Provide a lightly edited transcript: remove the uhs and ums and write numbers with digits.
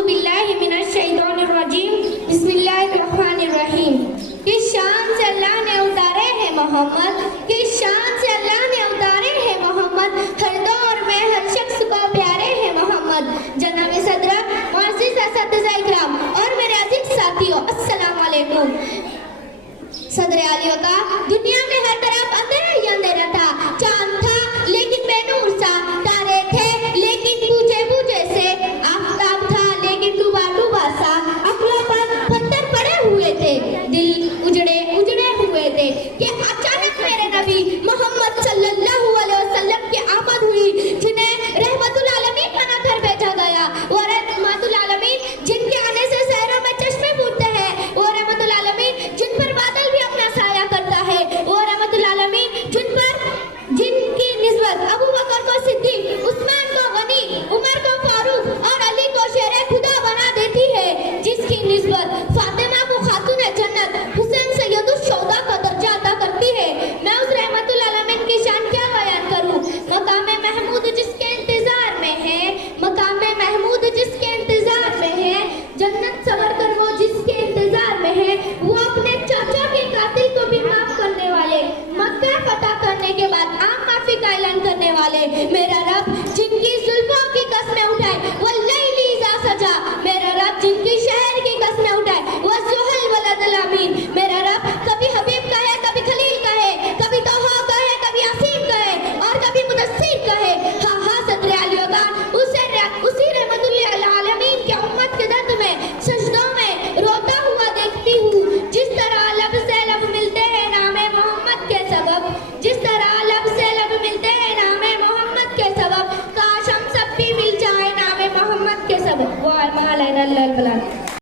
औज़ु बिल्लाहि मिनश शैतानिर रजीम, बिस्मिल्लाहिर रहमानिर रहीम। किस शान से अल्लाह ने उतारे हैं मोहम्मद, किस शान से अल्लाह ने उतारे हैं मोहम्मद, हर दौर में हर शख्स को प्यारे हैं मोहम्मद। जनाब सदर मुअज़्ज़िज़ असतिज़ा इकराम और मेरे अजीज साथियों, अस्सलाम वालेकुम। सदर आलिया का दुनिया में हर तरफ अंधेरा ही अंधेरा था। चांद था लेकिन बेनूर सा, तारे थे लेकिन बूझे बूझे से, आफताब था लेकिन डूबा डूबा सा, अक़लों पर पत्थर पड़े हुए थे, दिल उजड़े उजड़े हुए थे कि अचानक मेरे नबी मोहम्मद सल्लल्लाहु अलैहि वसल्लम की आमद हुई, जिन्हें रहमतुल आलमीन बनाकर भेजा गया। वो रहमतुल आलमीन जिनके आने से शहरों में चश्मे फूटते हैं, वो रहमतुल आलमीन जिन पर बादल भी अपना साया करता है, वो रहमतुल आलमीन जिनकी निस्बत अबू बकर को सिद्दीक, उस्मान को गनी, उमर को फारूक और अली को शेरे खुदा बना देती है, जिसकी निस्बत फातिमा को खातून जन्नत, हुसैन सैयदुश शोहदा का दर्जा अता करती है। मैं उस रहमतुल आलमीन की शान क्या बयान करूं। मकाम महमूद जिसके इंतजार में है, मकाम महमूद जिसके इंतजार में है, जन्नत सवर कर वो जिसके इंतजार में है, वो अपने चाचा के कातिल को भी माफ करने वाले, मक्का फतह करने के बाद आम माफी का ऐलान करने वाले, मेरा रब जिनकी जुल्फों की कस्में उठाए वो लैली इज़ा सजा, मेरा रब जिनकी शहर की कस्में उठाए वो ज़ुहल वलदल अमीन, मेरा रब कभी हबीब कहे, कभी खलील कहे, कभी तोहा कहे, कभी यासीन कहे और कभी मुदस्सिर कहे। हाँ हाँ सदर आलिया का उसी रहमतुल आलमीन के उम्मत के दर्द में सजदों में रोता हुआ देखती हूँ। जिस तरह लब से लब मिलते हैं नामे मोहम्मद के सबब, जिस तरह लब से लब मिलते हैं नामे मोहम्मद के सबब, काश हम सब भी मिल जाए नामे मोहम्मद के सबब। वो अरमान